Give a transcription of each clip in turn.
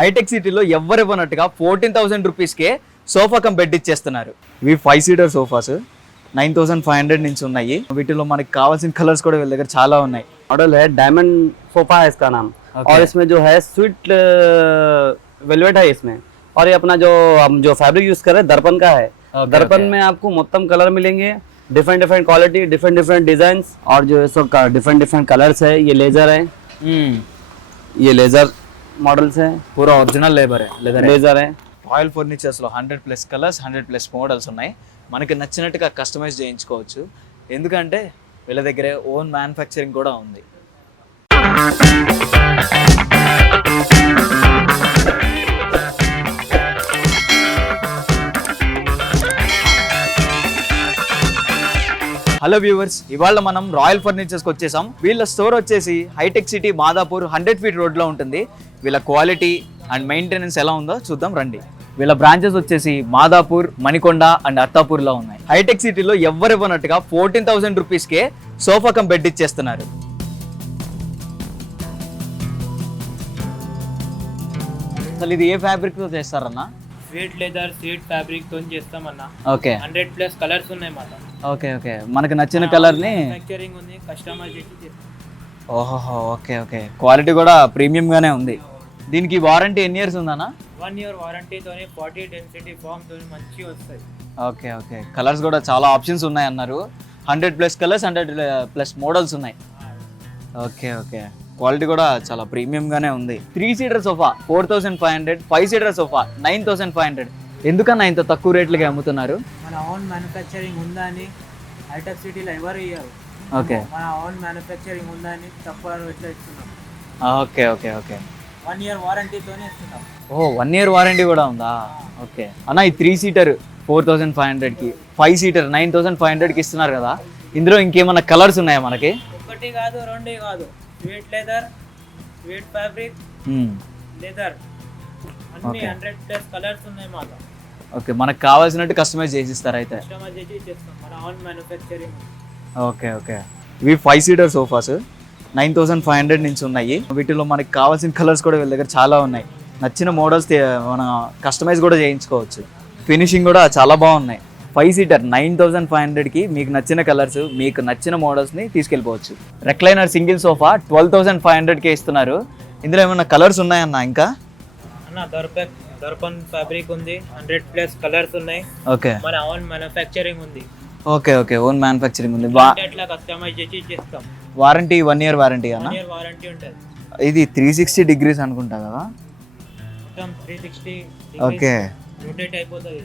Hitech సిటీలో ఎవ్వరు ఇవ్వనట్టుగా 14,000 రూపీస్కే సోఫా కమ్ బెడ్ ఇచ్చేస్తున్నారు. ఇవి 5 సీటర్ సోఫాస్ 9,500 నుంచి ఉన్నాయి. వీటిలో మనకి కావాల్సిన కలర్స్ కూడా వీళ్ళ దగ్గర చాలా ఉన్నాయి. मॉडल है डायमंड सोफा है इसका नाम। और इसमें जो है स्वीट वेलवेट है इसमें। और ये अपना जो हम जो फैब्रिक यूज कर रहे हैं दर्पण का है। दर्पण में आपको मोत्तम कलर मिलेंगे, different different quality, different different design और जो है सो डिफरेंट डिफरेंट कलर्स है। ये लेजर है, ये लेजर मॉडल्स है, పూరా ఒరిజినల్ लेजर है। రాయల్ ఫర్నిచర్స్ లో 100+ కలర్స్ 100+ మోడల్స్ ఉన్నాయి. మనకి నచ్చినట్టుగా కస్టమైజ్ చేయించుకోవచ్చు. ఎందుకంటే వీళ్ళ దగ్గర ఓన్ మ్యానుఫ్యాక్చరింగ్ కూడా ఉంది. హలో వ్యూవర్స్, ఇవాళ మనం రాయల్ ఫర్నిచర్స్కి వచ్చేసాం. వీళ్ళ స్టోర్ వచ్చేసి హైటెక్ సిటీ మాదాపూర్ 100 ఫీట్ రోడ్లో ఉంటుంది. వీళ్ళ క్వాలిటీ అండ్ మెయింటెనెన్స్ ఎలా ఉందో చూద్దాం రండి. వీళ్ళ బ్రాంచెస్ వచ్చేసి మాదాపూర్, మణికొండ అండ్ అత్తాపూర్లో ఉన్నాయి. హైటెక్ సిటీలో ఎవ్వరు ఇవ్వనట్టుగా 14,000 రూపీస్కే సోఫా కమ్ బెడ్ ఇచ్చేస్తున్నారు. అసలు ఇది ఏ ఫ్యాబ్రిక్ తో చేస్తారన్నా? స్వీట్ లెదర్, స్వీట్ ఫ్యాబ్రిక్ తో చేస్తామన్నా. ఓకే, 100+ కలర్స్ ఉన్నాయి మాట. ఓకే ఓకే, మనకు నచ్చిన కలర్ ని మ్యానుఫ్యాక్చరింగ్ ఉంది, కస్టమైజ్ చేసి చేస్తాం. ఓహో, ఓకే ఓకే, క్వాలిటీ కూడా ప్రీమియం గానే ఉంది. దీనికి వారంటీ ఎన్ని ఇయర్స్ ఉందన్నా? 1 year వారంటీతోనే 40 డెన్సిటీ ఫామ్ తోని మంచి వస్తాయి. ఓకే ఓకే, కలర్స్ కూడా చాలా ఆప్షన్స్ ఉన్నాయి అన్నారు. 100+ కలర్స్ 100+ మోడల్స్ ఉన్నాయి. ఓకే ఓకే, క్వాలిటీ కూడా చాలా ప్రీమియం గానే ఉంది. 3 సీటర్ సోఫా 4,500, 5 సీటర్ సోఫా 9,500. ఎందుకన్నా ఇంత తక్కువ రేట్లకి అమ్ముతున్నారు? మన ఓన్ మ్యానుఫ్యాక్చరింగ్ ఉందని హైటెక్ సిటీలో ఎవరు ఇయ్యారు. ఓకే, మన ఓన్ మ్యానుఫ్యాక్చరింగ్ ఉందని తక్కువ రేట్లో ఇస్తున్నాం. ఓకే ఓకే ఓకే, 1 year వారంటీతోనే ఇస్తున్నాం. ఓ 1 year వారంటీ కూడా ఉందా? ఓకే అన్న, ఈ 3 సీటర్ 4,500కి, 5 సీటర్ 9,500కి ఇస్తున్నారు కదా, ఇందులో ఇంకేమన్నా కలర్స్ ఉన్నాయా మనకి? ఒకటి కాదు, రెండు కాదు, sweet leather, sweet fabric, leather అన్ని 100+ కలర్స్ ఉన్నాయి మాట. ఓకే, మనకు కావాల్సినట్టు కస్టమైజ్ చేసి ఇస్తారు అయితే? కస్టమైజ్ చేసి చేస్తాం, మన ఓన్ మ్యానుఫ్యాక్చరింగ్. ఓకే ఓకే, ఇవి 5 సీటర్ సోఫాస్ 9,500 నుంచి ఉన్నాయి. వీటిలో మనకి కావాల్సిన కలర్స్ కూడా వీళ్ళ దగ్గర చాలా ఉన్నాయి. నచ్చిన మోడల్స్ మనం కస్టమైజ్ కూడా చేయించుకోవచ్చు. ఫినిషింగ్ కూడా చాలా బాగున్నాయి. 5 సీటర్ 9,500కి మీకు నచ్చిన కలర్స్, మీకు నచ్చిన మోడల్స్ని తీసుకెళ్ళిపోవచ్చు. రెక్లైనర్ సింగిల్ సోఫా 12,500కే ఇస్తున్నారు. ఇందులో ఏమైనా కలర్స్ ఉన్నాయన్న? ఇంకా అన్న దర్పణ్ ఫ్యాబ్రిక్ ఉంది, 100+ కలర్స్ ఉన్నాయి. ఓకే, మన ఓన్ మ్యానుఫ్యాక్చరింగ్ ఉంది. ఓకే ఓకే, ఓన్ మ్యానుఫ్యాక్చరింగ్ ఉంది. అట్లా కస్టమైజ్ చేసి చేస్తాం. వారంటీ 1 year వారంటీ అన్న? 1 year వారంటీ ఉంటుంది. ఇది 360 degrees అనుకుంటా కదా? మొత్తం 360 ఓకే, రొటేట్ అయిపోతుంది.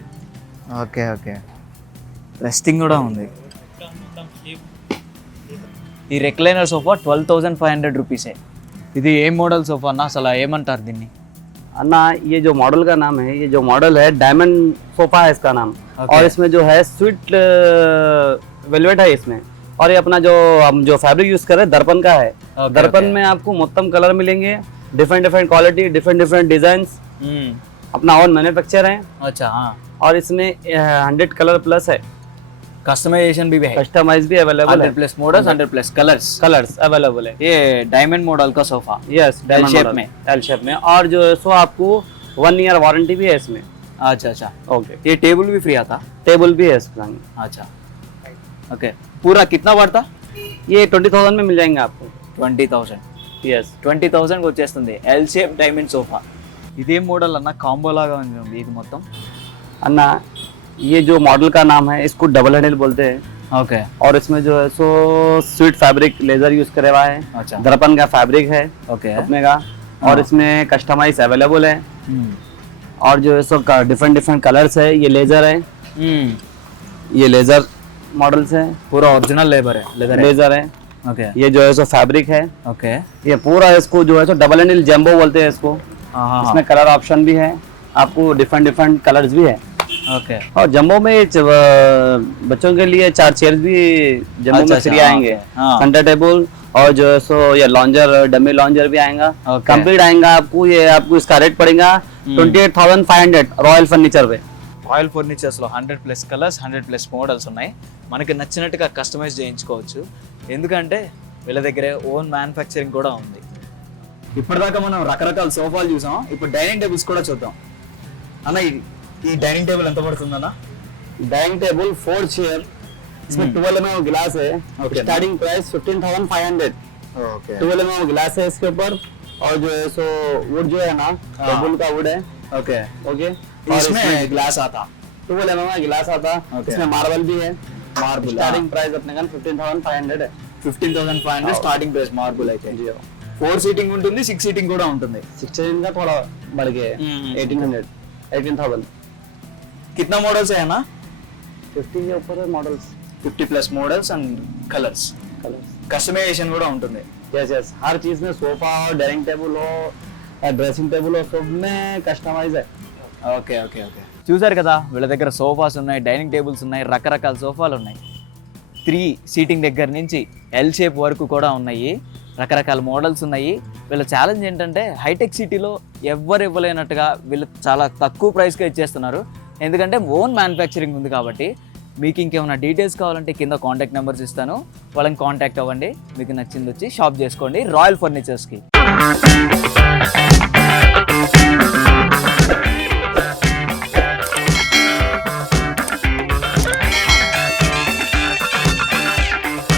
ఓకే ఓకే, రెస్టింగ్ కూడా ఉంది. మొత్తం స్లీప్. ఈ రెక్లైనర్ సోఫా 12,500 రూపీసే. ఇది ఏ మోడల్ సోఫా అన్న? అసలు ఏమంటారు దీన్ని? अन्ना ये जो मॉडल का नाम है, ये जो मॉडल है डायमंड सोफा है इसका नाम। और इसमें जो है स्वीट वेलवेट है इसमें। और ये अपना जो हम जो फैब्रिक यूज कर रहे हैं दर्पण का है। दर्पण में आपको मोत्तम कलर मिलेंगे, different different quality, different different design, अपना ओन मैन्युफैक्चर है। अच्छा, हाँ, और इसमें 100 कलर प्लस है, कस्टमाइजेशन भी है, कस्टमाइज भी अवेलेबल है, 100+ मॉडल्स 100+ कलर्स अवेलेबल है। ये डायमंड मॉडल का सोफा, यस, डायमंड शेप में, एल शेप में। और जो है सो आपको 1 year वारंटी भी है इसमें। अच्छा अच्छा, ओके, ये टेबल भी फ्री आता? टेबल भी है इसका। अच्छा ओके, पूरा कितना पड़ता? ये 20,000 में मिल जाएंगे आपको। 20,000, यस, 20,000 వచ్చేస్తుంది. L shape diamond sofa. ఇదే మోడల్ అన్న, కాంబో లాగా ఉంది ఇది మొత్తం. अन्ना ये जो मॉडल का नाम है इसको डबल हैंडल बोलते हैं। ओके, और इसमें जो है सो स्वीट फैब्रिक लेजर यूज करे हुआ है। अच्छा, दर्पण का फैब्रिक है ओके, अपने का। और इसमें कस्टमाइज अवेलेबल है। और जो है सो डिफरेंट डिफरेंट कलर्स है। ये लेजर है, ये लेजर मॉडल्स है, पूरा ओरिजिनल लेजर है। ओके ये जो है सो फैब्रिक है। ओके, ये पूरा इसको जो है सो डबल हैंडल जंबो बोलते हैं इसको। इसमें कलर ऑप्शन भी है, आपको डिफरेंट डिफरेंट कलर्स भी है। ओके, और जंबो में बच्चों के लिए 4 चेयर्स भी जंबो में फ्री आएंगे। सेंटर टेबल और जो है सो ये लॉन्जर, डमी लॉन्जर भी आएगा, कंप्लीट आएगा आपको। ये आपको इसका रेट पड़ेगा 28,500 रॉयल फर्नीचर पे। రాయల్ ఫర్నిచర్స్లో 100+ కలర్స్ 100+ మోడల్స్ ఉన్నాయి. మనకి నచ్చినట్టుగా కస్టమైజ్ చేయించుకోవచ్చు. ఎందుకంటే వీళ్ళ దగ్గర ఓన్ మ్యానుఫ్యాక్చరింగ్ కూడా ఉంది. ఇప్పటిదాకా మనం రకరకాల సోఫాలు చూసాం, ఇప్పుడు డైనింగ్ టేబుల్స్ కూడా చూద్దాం. అన్న ఈ డైనింగ్ టేబుల్ ఎంత పడుతుందన్న? डाइनिंग टेबल 4 चेयर, इसमें 12 mm गिलास है. Okay. Starting price 15,500. Okay 12 mm गिलास है इसके ऊपर. और जो है सो वुड जो है ना, हाँ. टेबल का वुड है. Okay okay. इसमें ग्लास आता 12 mm का गिलास आता. Okay. इसमें मार्बल भी है. మార్బుల్ स्टार्टिंग प्राइस अपने का 15,500 है. 15,500 స్టార్టింగ్ ప్రైస్ మార్బుల్ అయితే. जी 4 సీటింగ్ ఉంటుంది, 6 సీటింగ్ కూడా ఉంటుంది. 16 का थोड़ा बढ़ गया है. 18,000. कितना मॉडल्स है ना? 50 के ऊपर है models. 50 plus models and colours. Customisation కూడా ఉంటుంది. यस यस, हर चीज में सोफा हो, डाइनिंग टेबल हो, ड्रेसिंग टेबल हो, सब में कस्टमाइज है. ఓకే ఓకే ఓకే చూసారు కదా, వీళ్ళ దగ్గర సోఫాస్ ఉన్నాయి, డైనింగ్ టేబుల్స్ ఉన్నాయి, రకరకాల సోఫాలు ఉన్నాయి. 3 సీటింగ్ దగ్గర నుంచి ఎల్ షేప్ వరకు కూడా ఉన్నాయి, రకరకాల మోడల్స్ ఉన్నాయి. వీళ్ళ ఛాలెంజ్ ఏంటంటే హైటెక్ సిటీలో ఎవ్వరు ఇవ్వలేనట్టుగా వీళ్ళు చాలా తక్కువ ప్రైస్కే ఇచ్చేస్తున్నారు. ఎందుకంటే ఓన్ మ్యానుఫ్యాక్చరింగ్ ఉంది కాబట్టి. మీకు ఇంకేమైనా డీటెయిల్స్ కావాలంటే కింద కాంటాక్ట్ నెంబర్స్ ఇస్తాను, వాళ్ళని కాంటాక్ట్ అవ్వండి. మీకు నచ్చింది వచ్చి షాప్ చేసుకోండి రాయల్ ఫర్నిచర్స్కి.